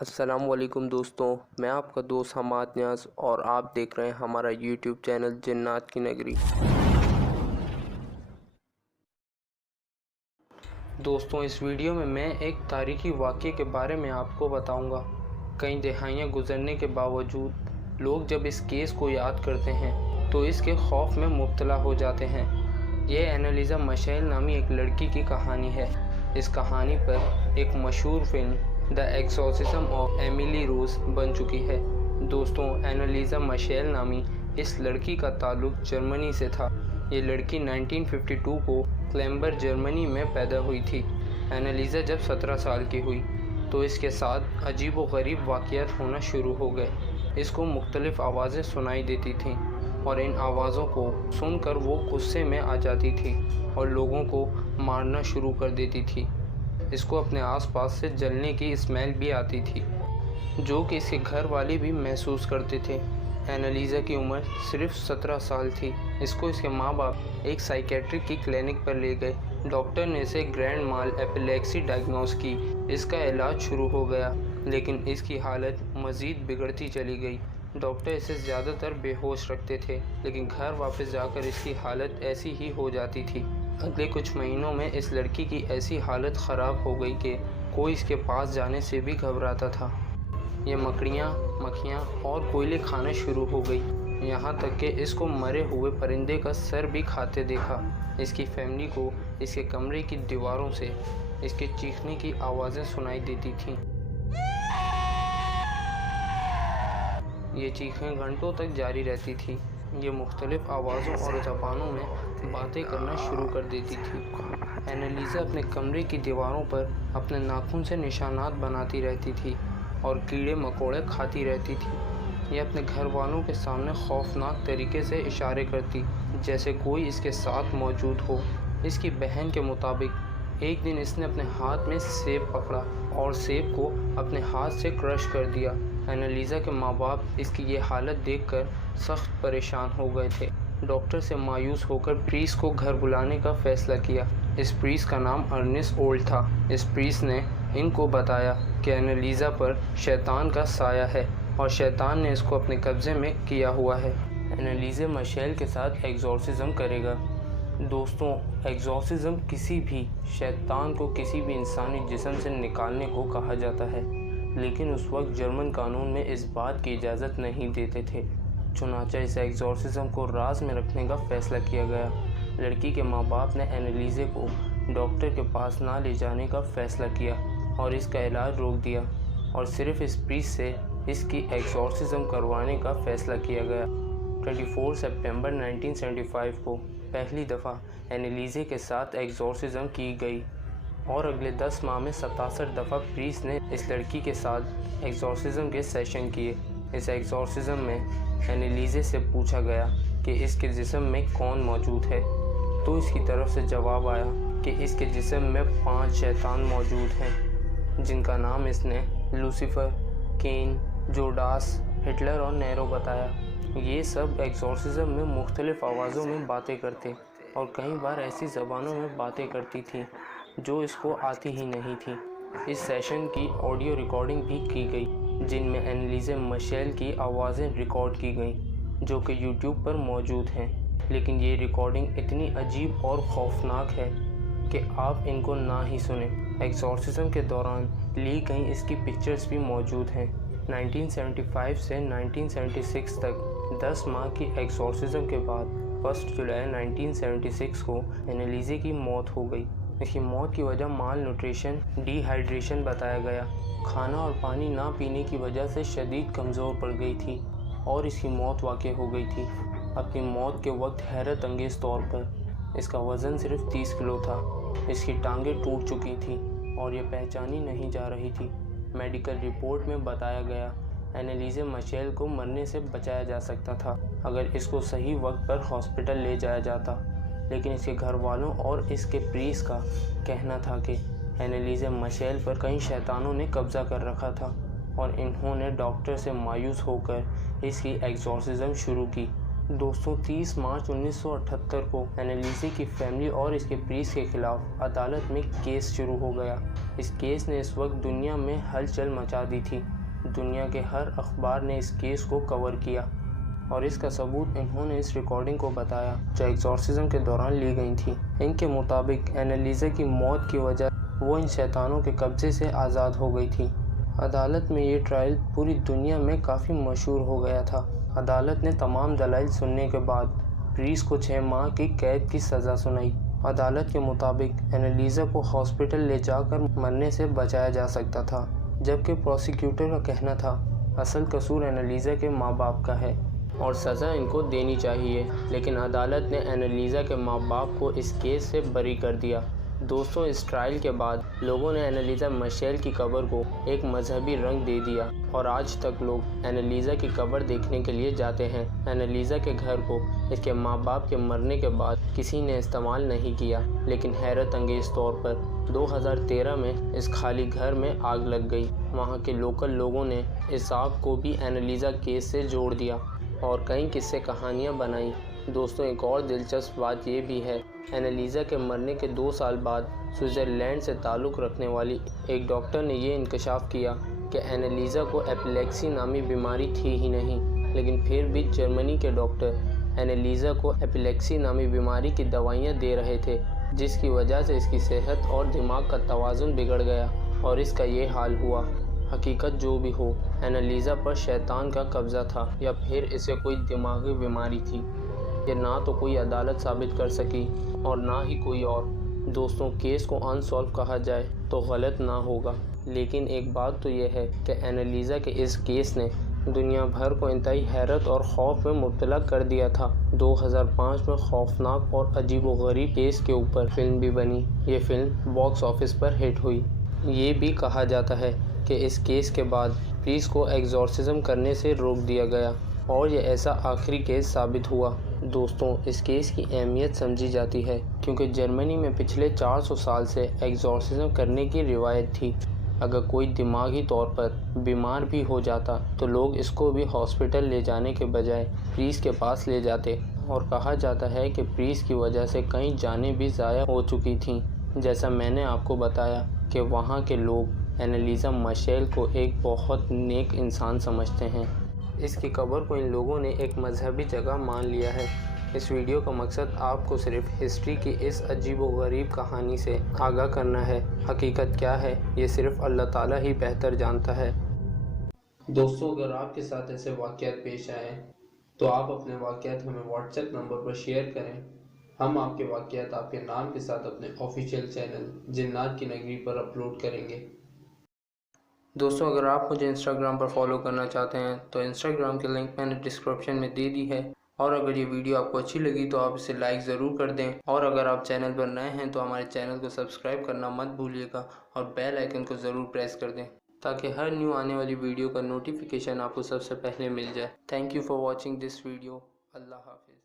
السلام علیکم دوستوں، میں آپ کا دوست حماد نیاز اور آپ دیکھ رہے ہیں ہمارا یوٹیوب چینل جنات کی نگری۔ دوستوں، اس ویڈیو میں ایک تاریخی واقعے کے بارے میں آپ کو بتاؤں گا۔ کئی دہائیاں گزرنے کے باوجود لوگ جب اس کیس کو یاد کرتے ہیں تو اس کے خوف میں مبتلا ہو جاتے ہیں۔ یہ اینالیزا مشیل نامی ایک لڑکی کی کہانی ہے۔ اس کہانی پر ایک مشہور فلم دی ایکسورسزم آف ایمیلی روز بن چکی ہے۔ دوستوں، اینالیزا مشیل نامی اس لڑکی کا تعلق جرمنی سے تھا۔ یہ لڑکی 1952 کو کلیمبر جرمنی میں پیدا ہوئی تھی۔ اینالیزا جب 17 سال کی ہوئی تو اس کے ساتھ عجیب و غریب واقعات ہونا شروع ہو گئے۔ اس کو مختلف آوازیں سنائی دیتی تھیں اور ان آوازوں کو سن کر وہ غصے میں آ جاتی تھی اور لوگوں کو مارنا شروع کر دیتی تھی۔ اس کو اپنے آس پاس سے جلنے کی اسمیل بھی آتی تھی، جو کہ اس کے گھر والے بھی محسوس کرتے تھے۔ اینالیزا کی عمر صرف 17 سال تھی۔ اس کو اس کے ماں باپ ایک سائیکیٹرک کی کلینک پر لے گئے۔ ڈاکٹر نے اسے گرینڈ مال ایپیلیپسی ڈائگنوز کی۔ اس کا علاج شروع ہو گیا، لیکن اس کی حالت مزید بگڑتی چلی گئی۔ ڈاکٹر اسے زیادہ تر بے ہوش رکھتے تھے، لیکن گھر واپس جا کر اس کی حالت ایسی ہی ہو جاتی تھی۔ اگلے کچھ مہینوں میں اس لڑکی کی ایسی حالت خراب ہو گئی کہ کوئی اس کے پاس جانے سے بھی گھبراتا تھا۔ یہ مکڑیاں، مکھیاں اور کوئلے کھانا شروع ہو گئی، یہاں تک کہ اس کو مرے ہوئے پرندے کا سر بھی کھاتے دیکھا۔ اس کی فیملی کو اس کے کمرے کی دیواروں سے اس کے چیخنے کی آوازیں سنائی دیتی تھیں۔ یہ چیخیں گھنٹوں تک جاری رہتی تھیں۔ یہ مختلف آوازوں اور زبانوں میں باتیں کرنا شروع کر دیتی تھی۔ اینالیزا اپنے کمرے کی دیواروں پر اپنے ناخن سے نشانات بناتی رہتی تھی اور کیڑے مکوڑے کھاتی رہتی تھی۔ یہ اپنے گھر والوں کے سامنے خوفناک طریقے سے اشارے کرتی، جیسے کوئی اس کے ساتھ موجود ہو۔ اس کی بہن کے مطابق ایک دن اس نے اپنے ہاتھ میں سیب پکڑا اور سیب کو اپنے ہاتھ سے کرش کر دیا۔ اینالیزا کے ماں باپ اس کی یہ حالت دیکھ کر سخت پریشان ہو گئے تھے۔ ڈاکٹر سے مایوس ہو کر پریسٹ کو گھر بلانے کا فیصلہ کیا۔ اس پریسٹ کا نام ارنسٹ اولڈ تھا۔ اس پریسٹ نے ان کو بتایا کہ اینالیزا پر شیطان کا سایہ ہے اور شیطان نے اس کو اپنے قبضے میں کیا ہوا ہے۔ اینالیزا مشیل کے ساتھ ایکسورسزم کرے گا۔ دوستوں، ایکسورسزم کسی بھی شیطان کو کسی بھی انسانی جسم سے نکالنے کو کہا جاتا ہے، لیکن اس وقت جرمن قانون میں اس بات کی اجازت نہیں دیتے تھے۔ چنانچہ اس ایکسورسزم کو راز میں رکھنے کا فیصلہ کیا گیا۔ لڑکی کے ماں باپ نے اینالیزا کو ڈاکٹر کے پاس نہ لے جانے کا فیصلہ کیا اور اس کا علاج روک دیا، اور صرف اس پریسٹ سے اس کی ایکسورسزم کروانے کا فیصلہ کیا گیا۔ 24 سپتمبر 1975 کو پہلی دفعہ اینالیزا کے ساتھ ایکسورسزم کی گئی اور اگلے 10 ماہ میں 67 دفعہ پریسٹ نے اس لڑکی کے ساتھ ایکسورسزم کے سیشن کیے۔ اس ایکسورسزم میں اینالیزا سے پوچھا گیا کہ اس کے جسم میں کون موجود ہے، تو اس کی طرف سے جواب آیا کہ اس کے جسم میں 5 شیطان موجود ہیں، جن کا نام اس نے لوسیفر، کین، جوڈاس، ہٹلر اور نیرو بتایا۔ یہ سب ایکسورسزم میں مختلف آوازوں میں باتیں کرتے اور کئی بار ایسی زبانوں میں باتیں کرتی تھی جو اس کو آتی ہی نہیں تھی۔ اس سیشن کی آڈیو ریکارڈنگ بھی کی گئی، جن میں اینالیزا مشیل کی آوازیں ریکارڈ کی گئیں، جو کہ یوٹیوب پر موجود ہیں۔ لیکن یہ ریکارڈنگ اتنی عجیب اور خوفناک ہے کہ آپ ان کو نہ ہی سنیں۔ ایکسورسزم کے دوران لی گئیں اس کی پکچرز بھی موجود ہیں۔ 1975 سے 1976 تک 10 ماہ کی ایکسورسزم کے بعد 1 جولائی 1976 کو اینالیزا کی موت ہو گئی۔ اس کی موت کی وجہ مال نیوٹریشن، ڈی ہائیڈریشن بتایا گیا۔ کھانا اور پانی نہ پینے کی وجہ سے شدید کمزور پڑ گئی تھی اور اس کی موت واقع ہو گئی تھی۔ اپنی موت کے وقت حیرت انگیز طور پر اس کا وزن صرف 30 کلو تھا۔ اس کی ٹانگیں ٹوٹ چکی تھیں اور یہ پہچانی نہیں جا رہی تھی۔ میڈیکل رپورٹ میں بتایا گیا اینالیزا مشیل کو مرنے سے بچایا جا سکتا تھا اگر اس کو صحیح وقت پر ہاسپٹل لے جایا جاتا، لیکن اس کے گھر والوں اور اس کے پریسٹ کا کہنا تھا کہ اینالیزا مشیل پر کئی شیطانوں نے قبضہ کر رکھا تھا اور انہوں نے ڈاکٹر سے مایوس ہو کر اس کی ایکسورسزم شروع کی۔ دوستوں 30 مارچ 1978 کو اینالیزا کی فیملی اور اس کے پریسٹ کے خلاف عدالت میں کیس شروع ہو گیا۔ اس کیس نے اس وقت دنیا میں ہلچل مچا دی تھی۔ دنیا کے ہر اخبار نے اس کیس کو کور کیا اور اس کا ثبوت انہوں نے اس ریکارڈنگ کو بتایا جو ایگزورسزم کے دوران لی گئی تھی۔ ان کے مطابق اینالیزا کی موت کی وجہ وہ ان شیطانوں کے قبضے سے آزاد ہو گئی تھی۔ عدالت میں یہ ٹرائل پوری دنیا میں کافی مشہور ہو گیا تھا۔ عدالت نے تمام دلائل سننے کے بعد پریسٹ کو 6 ماہ کی قید کی سزا سنائی۔ عدالت کے مطابق اینالیزا کو ہاسپٹل لے جا کر مرنے سے بچایا جا سکتا تھا، جبکہ پروسیکیوٹر کا کہنا تھا اصل قصور اینالیزا کے ماں باپ کا ہے اور سزا ان کو دینی چاہیے، لیکن عدالت نے اینالیزا کے ماں باپ کو اس کیس سے بری کر دیا۔ دوستوں، اس ٹرائل کے بعد لوگوں نے اینالیزا مشیل کی قبر کو ایک مذہبی رنگ دے دیا اور آج تک لوگ اینالیزا کی قبر دیکھنے کے لیے جاتے ہیں۔ اینالیزا کے گھر کو اس کے ماں باپ کے مرنے کے بعد کسی نے استعمال نہیں کیا، لیکن حیرت انگیز طور پر 2013 میں اس خالی گھر میں آگ لگ گئی۔ وہاں کے لوکل لوگوں نے اس آگ کو بھی اینالیزا کیس سے جوڑ دیا اور کئی قصے کہانیاں بنائیں۔ دوستوں، ایک اور دلچسپ بات یہ بھی ہے، اینالیزا کے مرنے کے 2 سال بعد سوئٹزرلینڈ سے تعلق رکھنے والی ایک ڈاکٹر نے یہ انکشاف کیا کہ اینالیزا کو ایپیلیپسی نامی بیماری تھی ہی نہیں، لیکن پھر بھی جرمنی کے ڈاکٹر اینالیزا کو ایپیلیپسی نامی بیماری کی دوائیاں دے رہے تھے، جس کی وجہ سے اس کی صحت اور دماغ کا توازن بگڑ گیا اور اس کا یہ حال ہوا۔ حقیقت جو بھی ہو، اینالیزا پر شیطان کا قبضہ تھا یا پھر اسے کوئی دماغی بیماری تھی، یہ نہ تو کوئی عدالت ثابت کر سکی اور نہ ہی کوئی اور۔ دوستوں، کیس کو انسالو کہا جائے تو غلط نہ ہوگا، لیکن ایک بات تو یہ ہے کہ اینالیزا کے اس کیس نے دنیا بھر کو انتہائی حیرت اور خوف میں مبتلا کر دیا تھا۔ 2005 میں خوفناک اور عجیب و غریب کیس کے اوپر فلم بھی بنی۔ یہ فلم باکس آفس پر ہٹ ہوئی۔ یہ بھی کہا جاتا ہے کہ اس کیس کے بعد پریسٹ کو ایگزورسزم کرنے سے روک دیا گیا اور یہ ایسا آخری کیس ثابت ہوا۔ دوستوں، اس کیس کی اہمیت سمجھی جاتی ہے کیونکہ جرمنی میں پچھلے 400 سال سے ایگزورسزم کرنے کی روایت تھی۔ اگر کوئی دماغی طور پر بیمار بھی ہو جاتا تو لوگ اس کو بھی ہاسپٹل لے جانے کے بجائے پریسٹ کے پاس لے جاتے، اور کہا جاتا ہے کہ پریسٹ کی وجہ سے کئی جانیں بھی ضائع ہو چکی تھیں۔ جیسا میں نے آپ کو بتایا کہ وہاں کے لوگ اینالیزا مشیل کو ایک بہت نیک انسان سمجھتے ہیں۔ اس کی قبر کو ان لوگوں نے ایک مذہبی جگہ مان لیا ہے۔ اس ویڈیو کا مقصد آپ کو صرف ہسٹری کی اس عجیب و غریب کہانی سے آگاہ کرنا ہے۔ حقیقت کیا ہے یہ صرف اللہ تعالیٰ ہی بہتر جانتا ہے۔ دوستوں، اگر آپ کے ساتھ ایسے واقعات پیش آئے تو آپ اپنے واقعات ہمیں واٹس ایپ نمبر پر شیئر کریں۔ ہم آپ کے واقعات آپ کے نام کے ساتھ اپنے آفیشیل چینل جنات کی نگری پر اپلوڈ کریں گے۔ دوستوں، اگر آپ مجھے انسٹاگرام پر فالو کرنا چاہتے ہیں تو انسٹاگرام کی لنک میں نے ڈسکرپشن میں دے دی ہے، اور اگر یہ ویڈیو آپ کو اچھی لگی تو آپ اسے لائک ضرور کر دیں، اور اگر آپ چینل پر نئے ہیں تو ہمارے چینل کو سبسکرائب کرنا مت بھولیے گا اور بیل آئیکن کو ضرور پریس کر دیں تاکہ ہر نیو آنے والی ویڈیو کا نوٹیفیکیشن آپ کو سب سے پہلے مل جائے۔ Thank you for watching this video. اللہ حافظ۔